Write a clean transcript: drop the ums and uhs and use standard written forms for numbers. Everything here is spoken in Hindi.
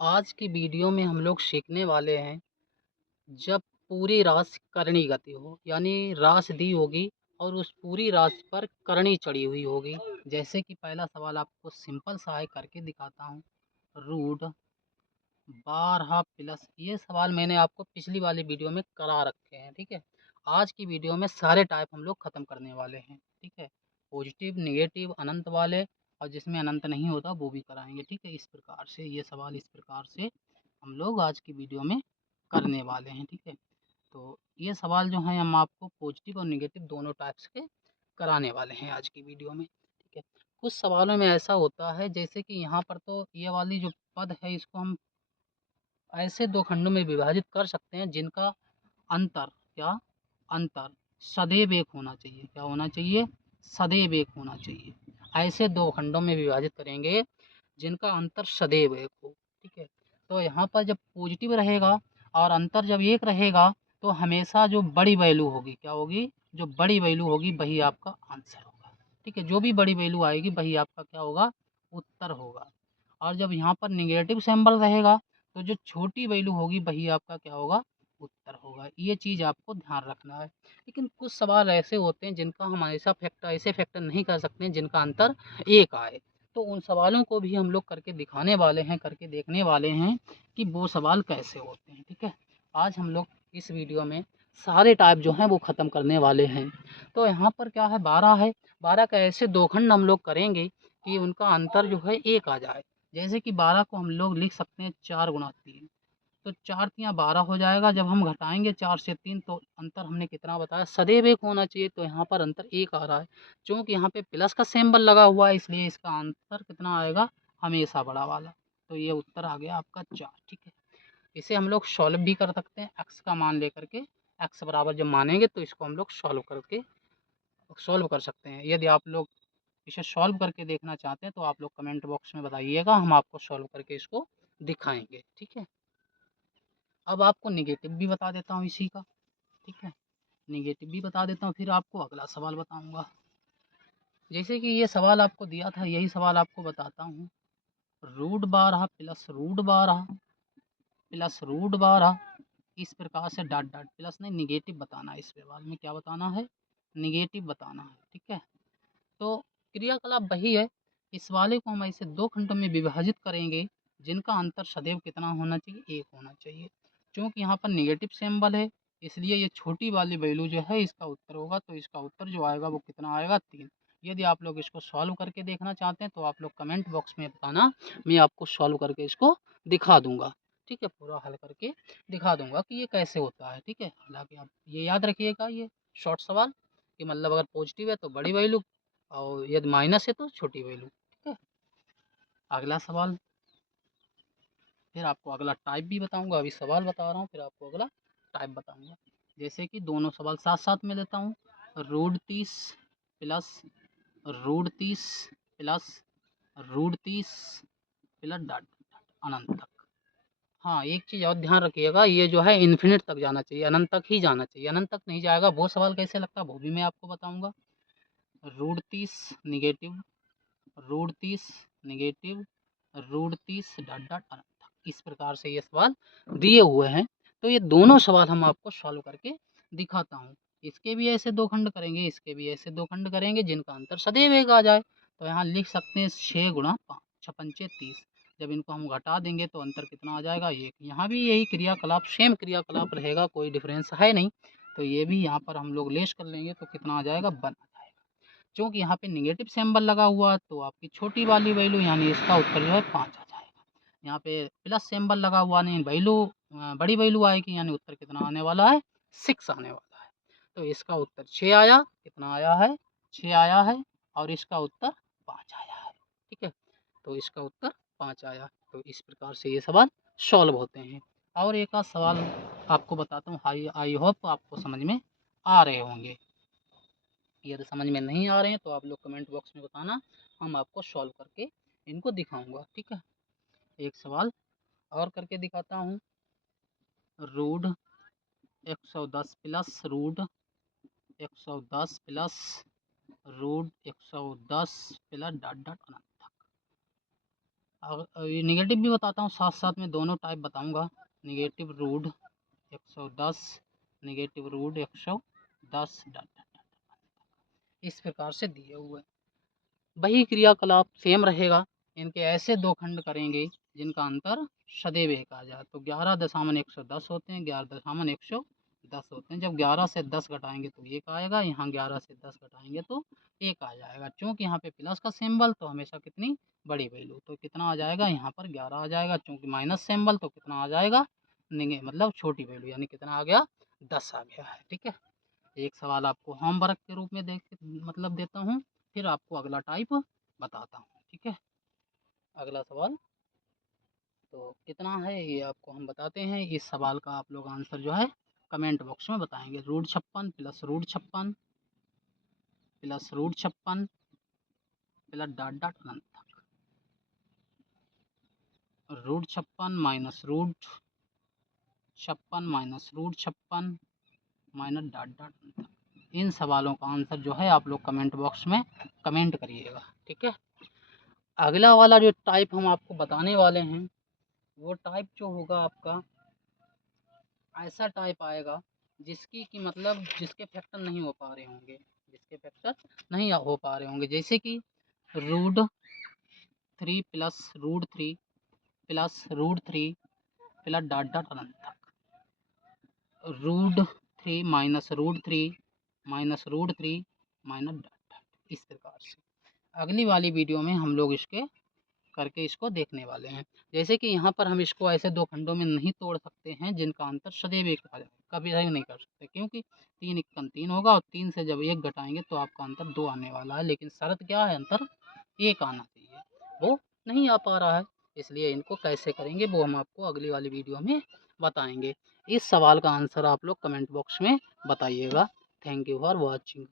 आज की वीडियो में हम लोग सीखने वाले हैं, जब पूरी राशि करणी गति हो, यानी राशि दी होगी और उस पूरी राशि पर करणी चढ़ी हुई होगी। जैसे कि पहला सवाल आपको सिंपल सा है, करके दिखाता हूँ। रूट 12 प्लस, ये सवाल मैंने आपको पिछली वाली वीडियो में करा रखे हैं, ठीक है। आज की वीडियो में सारे टाइप हम लोग ख़त्म करने वाले हैं, ठीक है। पॉजिटिव, नेगेटिव, अनंत वाले, और जिसमें अनंत नहीं होता वो भी कराएंगे, ठीक है। इस प्रकार से ये सवाल इस प्रकार से हम लोग आज की वीडियो में करने वाले हैं, ठीक है। तो ये सवाल जो हैं हम आपको पॉजिटिव और नेगेटिव दोनों टाइप्स के कराने वाले हैं आज की वीडियो में, ठीक है। कुछ सवालों में ऐसा होता है, जैसे कि यहाँ पर तो ये वाली जो पद है इसको हम ऐसे दो खंडों में विभाजित कर सकते हैं जिनका अंतर, क्या अंतर, सदैव एक होना चाहिए। क्या होना चाहिए? सदैव एक होना चाहिए। ऐसे दो खंडों में विभाजित करेंगे जिनका अंतर सदैव एक हो, ठीक है। तो यहाँ पर जब पॉजिटिव रहेगा और अंतर जब एक रहेगा, तो हमेशा जो बड़ी वैल्यू होगी, क्या होगी? जो बड़ी वैल्यू होगी वही आपका आंसर होगा, ठीक है। जो भी बड़ी वैल्यू आएगी वही आपका क्या होगा? उत्तर होगा। और जब यहाँ पर निगेटिव सिंबल रहेगा, तो जो छोटी वैल्यू होगी वही आपका क्या होगा? उत्तर होगा। ये चीज़ आपको ध्यान रखना है। लेकिन कुछ सवाल ऐसे होते हैं जिनका हम ऐसे फैक्टर नहीं कर सकते हैं जिनका अंतर एक आए। तो उन सवालों को भी हम लोग करके दिखाने वाले हैं, करके देखने वाले हैं कि वो सवाल कैसे होते हैं, ठीक है। आज हम लोग इस वीडियो में सारे टाइप जो हैं वो ख़त्म करने वाले हैं। तो यहाँ पर क्या है, 12 है। 12 का ऐसे दो खंड हम लोग करेंगे कि उनका अंतर जो है एक आ जाए। जैसे कि 12 को हम लोग लिख सकते हैं 4 गुणा 3, तो 4 तियाँ 12 हो जाएगा। जब हम घटाएंगे 4 से 3 तो अंतर हमने कितना बताया? सदैव एक होना चाहिए। तो यहाँ पर अंतर एक आ रहा है, चूँकि यहाँ पे प्लस का सिंबल लगा हुआ है, इसलिए इसका आंसर कितना आएगा? हमेशा बड़ा वाला। तो ये उत्तर आ गया आपका 4, ठीक है। इसे हम लोग सॉल्व भी कर सकते हैं, एक्स का मान लेकर के। एक्स बराबर जब मानेंगे तो इसको हम लोग सॉल्व कर सकते हैं। यदि आप लोग इसे सॉल्व करके देखना चाहते हैं तो आप लोग कमेंट बॉक्स में बताइएगा, हम आपको सॉल्व करके इसको दिखाएंगे, ठीक है। अब आपको निगेटिव भी बता देता हूँ इसी का, ठीक है। निगेटिव भी बता देता हूँ, फिर आपको अगला सवाल बताऊँगा। जैसे कि ये सवाल आपको दिया था, यही सवाल आपको बताता हूँ। √12 प्लस √12 प्लस √12, इस प्रकार से डॉट डॉट, प्लस नहीं, निगेटिव बताना है। इस सवाल में क्या बताना है? निगेटिव बताना है, ठीक है। तो क्रियाकलाप वही है। इस वाले को हम ऐसे दो खंडों में विभाजित करेंगे जिनका अंतर सदैव कितना होना चाहिए? एक होना चाहिए। क्योंकि यहाँ पर नेगेटिव सिंबल है, इसलिए ये छोटी वाली वैल्यू जो है इसका उत्तर होगा। तो इसका उत्तर जो आएगा वो कितना आएगा? 3। यदि आप लोग इसको सॉल्व करके देखना चाहते हैं तो आप लोग कमेंट बॉक्स में बताना, मैं आपको सॉल्व करके इसको दिखा दूंगा, ठीक है। पूरा हल करके दिखा दूंगा कि ये कैसे होता है, ठीक है। हालांकि आप ये याद रखिएगा, ये शॉर्ट सवाल, कि मतलब अगर पॉजिटिव है तो बड़ी वैल्यू और यदि माइनस है तो छोटी वैल्यू, ठीक है। अगला सवाल, फिर आपको अगला टाइप भी बताऊंगा। अभी सवाल बता रहा हूँ, फिर आपको अगला टाइप बताऊंगा। जैसे कि दोनों सवाल साथ साथ में लेता हूँ। √30 प्लस √30 प्लस √30 प्लस डॉट अनंत तक। हाँ, एक चीज़ और ध्यान रखिएगा, ये जो है इन्फिनिट तक जाना चाहिए, अनंत तक ही जाना चाहिए। अनंत तक नहीं जाएगा वो सवाल कैसे लगता है वो भी मैं आपको बताऊंगा। √30 निगेटिव, √30 नेगेटिव, √30 डॉट डॉट अनंत, इस प्रकार से ये सवाल दिए हुए हैं। तो ये दोनों सवाल हम आपको सॉल्व करके दिखाता हूँ। इसके भी ऐसे दो खंड करेंगे, इसके भी ऐसे दो खंड करेंगे जिनका अंतर सदैव एक आ जाए। तो यहाँ लिख सकते हैं 6 गुणा 5, 6 × 30। जब इनको हम घटा देंगे तो अंतर कितना आ जाएगा? 1। यहाँ भी यही क्रियाकलाप, सेम क्रियाकलाप रहेगा, कोई डिफरेंस है नहीं। तो ये भी यहाँ पर हम लोग लेस कर लेंगे तो कितना आ जाएगा? 1 आ जाएगा। चूँकि यहाँ पे नेगेटिव सिंबल लगा हुआ है तो आपकी छोटी वाली वैल्यू यानी इसका उत्तर जो है 5 आ जाएगा। यहाँ पे प्लस सिंबल लगा हुआ नहीं, वैल्यू बड़ी वैल्यू आएगी, यानी उत्तर कितना आने वाला है? 6 आने वाला है। तो इसका उत्तर 6 आया। कितना आया है? 6 आया है। और इसका उत्तर 5 आया है, ठीक है। तो इसका उत्तर 5 आया। तो इस प्रकार से ये सवाल सॉल्व होते हैं। और एक आध सवाल आपको बताता हूँ, आई आई होप आपको समझ में आ रहे होंगे। यदि समझ में नहीं आ रहे हैं तो आप लोग कमेंट बॉक्स में बताना, हम आपको सॉल्व करके इनको दिखाऊंगा, ठीक है। एक सवाल और करके दिखाता हूँ। Root 110 plus root 110 plus root 110 plus dot dot अनंत तक। नेगेटिव भी बताता हूँ, साथ साथ में दोनों टाइप बताऊँगा। नेगेटिव रूट 110, नेगेटिव रूट 110 इस प्रकार से दिए हुए। वही क्रियाकलाप सेम रहेगा। इनके ऐसे दो खंड करेंगे जिनका अंतर सदैव एक आ जाए। तो 11.110 होते हैं, 11.110 होते हैं। जब 11 से 10 घटाएंगे तो 1 आएगा, यहाँ 11 से 10 घटाएंगे तो 1 आ जाएगा। चूँकि यहाँ पे प्लस का सिंबल तो हमेशा कितनी बड़ी वैल्यू, तो कितना आ जाएगा, यहाँ पर 11 आ जाएगा। चूँकि माइनस सिंबल तो कितना आ जाएगा, मतलब छोटी वैल्यू, यानी कितना आ गया, 10 आ गया है। ठीक है, एक सवाल आपको होमवर्क के रूप में मतलब देता हूँ, फिर आपको अगला टाइप बताता हूँ। ठीक है, अगला सवाल तो कितना है ये आपको हम बताते हैं। इस सवाल का आप लोग आंसर जो है कमेंट बॉक्स में बताएंगे। Root 56 plus root 56 plus root 56 plus dot dot अनंत तक, root 56 minus root 56 minus root 56 minus dot dot अनंत तक। इन सवालों का आंसर जो है आप लोग कमेंट बॉक्स में कमेंट करिएगा। ठीक है, अगला वाला जो टाइप हम आपको बताने वाले हैं, वो टाइप जो होगा आपका ऐसा टाइप आएगा जिसकी कि मतलब जिसके फैक्टर नहीं हो पा रहे होंगे, जिसके फैक्टर नहीं हो पा रहे होंगे। जैसे कि root 3 plus root 3 plus root 3 plus dot dot अनंत तक, root 3 minus root 3 minus root 3 minus dot dot, इस प्रकार से। अगली वाली वीडियो में हम लोग इसके करके इसको देखने वाले हैं। जैसे कि यहाँ पर हम इसको ऐसे दो खंडों में नहीं तोड़ सकते हैं जिनका अंतर सदैव एक आ जाए, कभी नहीं कर सकते, क्योंकि 3 इक्कन 3 होगा और 3 से जब 1 घटाएंगे तो आपका अंतर 2 आने वाला है। लेकिन शर्त क्या है, अंतर 1 आना चाहिए, वो नहीं आ पा रहा है। इसलिए इनको कैसे करेंगे वो हम आपको अगली वाली वीडियो में बताएंगे। इस सवाल का आंसर आप लोग कमेंट बॉक्स में बताइएगा। Thank you for watching.